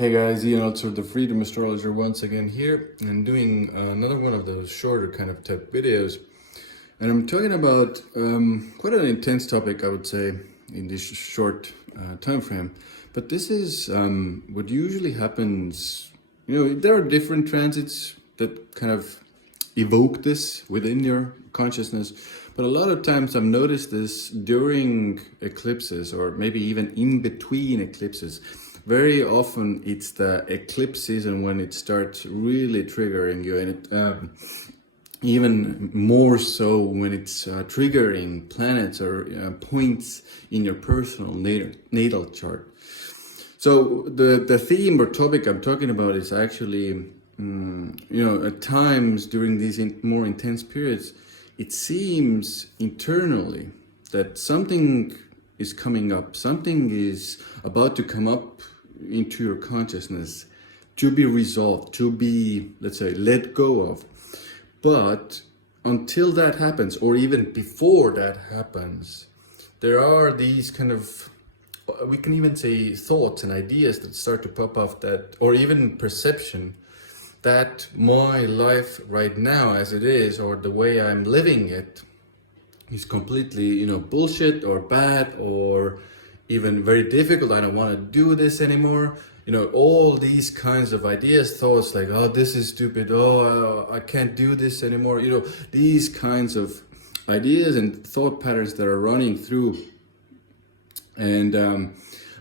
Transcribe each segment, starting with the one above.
Hey guys, Ian Altosaar the Freedom Astrologer once again here, and doing another one of those shorter kind of type videos. And I'm talking about quite an intense topic, I would say, in this short time frame. But this is what usually happens. There are different transits that kind of evoke this within your consciousness. But a lot of times I've noticed this during eclipses, or maybe even in between eclipses. Very often it's the eclipse season when it starts really triggering you, and it even more so when it's triggering planets or points in your personal natal chart. So the theme or topic I'm talking about is actually, at times during these more intense periods, it seems internally that something is coming up, something is about to come up into your consciousness to be resolved, to be, let's say, let go of. But until that happens, or even before that happens, there are these kind of, we can even say, thoughts and ideas that start to pop up, that, or even perception that my life right now as it is, or the way I'm living it, is completely, bullshit or bad or even very difficult. I don't want to do this anymore. All these kinds of ideas, thoughts like, oh, this is stupid. Oh, I can't do this anymore. These kinds of ideas and thought patterns that are running through. And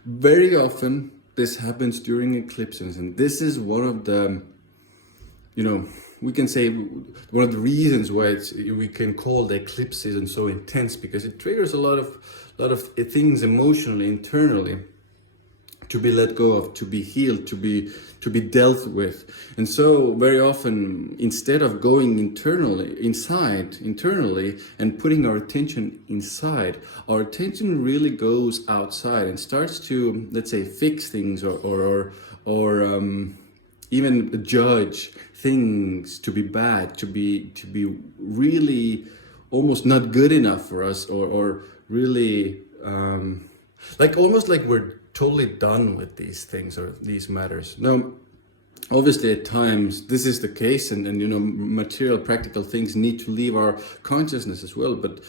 very often this happens during eclipses. And this is one of the, we can say one of the reasons why we can call the eclipse season so intense, because it triggers a lot of things emotionally, internally, to be let go of, to be healed, to be dealt with. And so very often, instead of going internally and putting our attention inside, our attention really goes outside and starts to, let's say, fix things or even judge things to be bad, to be really almost not good enough for us, or really almost like we're totally done with these things or these matters. Now, obviously at times this is the case, and material, practical things need to leave our consciousness as well. But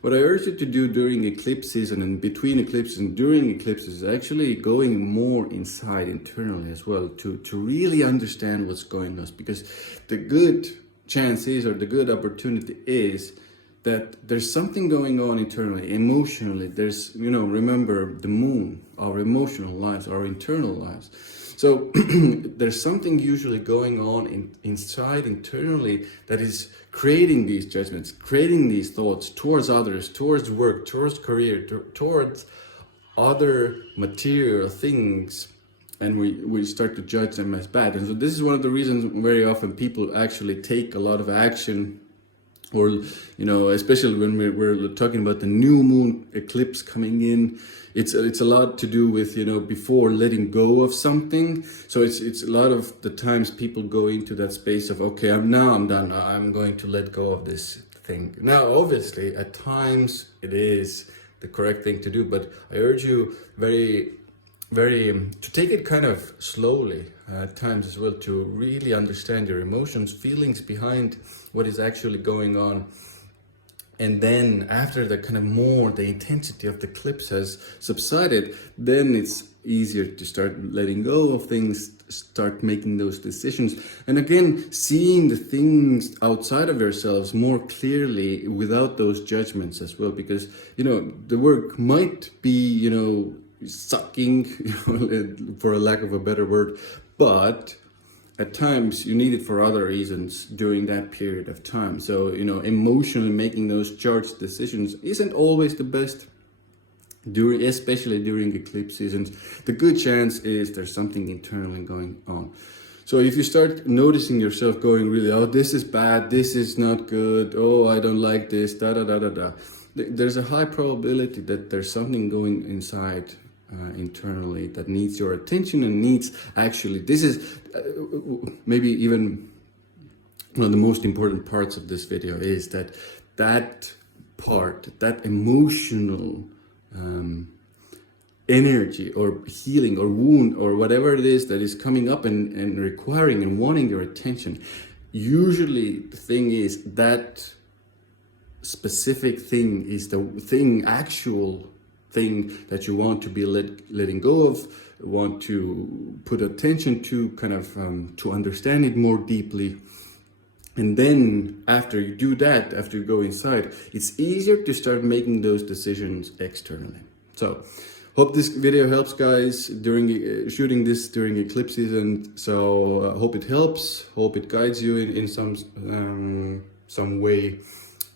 what I urge you to do during eclipse season and between eclipses and during eclipses is actually going more inside internally as well, to really understand what's going on. Because the good chance is, or the good opportunity is, that there's something going on internally, emotionally. There's, remember the moon, our emotional lives, our internal lives. So there's something usually going on inside internally that is creating these judgments, creating these thoughts towards others, towards work, towards career, towards other material things. And we start to judge them as bad. And so this is one of the reasons very often people actually take a lot of action, or, especially when we're talking about the new moon eclipse coming in. It's a lot to do with, before letting go of something. So it's a lot of the times people go into that space of, okay, I'm done. I'm going to let go of this thing. Now, obviously, at times it is the correct thing to do, but I urge you very to take it kind of slowly at times as well, to really understand your emotions, feelings behind what is actually going on. And then after the intensity of the eclipse has subsided, then it's easier to start letting go of things, start making those decisions. And again, seeing the things outside of yourselves more clearly without those judgments as well. Because, the work might be, sucking, for a lack of a better word, but at times you need it for other reasons during that period of time. So, emotionally making those charged decisions isn't always the best, especially during eclipse seasons. The good chance is there's something internally going on. So if you start noticing yourself going really, oh, this is bad, this is not good, oh, I don't like this, there's a high probability that there's something going inside internally that needs your attention, and needs, actually, this is maybe even one of the most important parts of this video, is that part, that emotional energy or healing or wound or whatever it is that is coming up and requiring and wanting your attention, usually the thing is that specific thing is the thing, actual thing that you want to be letting go of, want to put attention to, kind of to understand it more deeply. And then after you do that, after you go inside, it's easier to start making those decisions externally. So hope this video helps, guys, during shooting this during eclipse season. So hope it helps, hope it guides you in some way.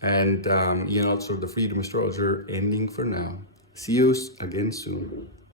And Ian Altosaar, the Freedom Astrologer, ending for now. See you again soon.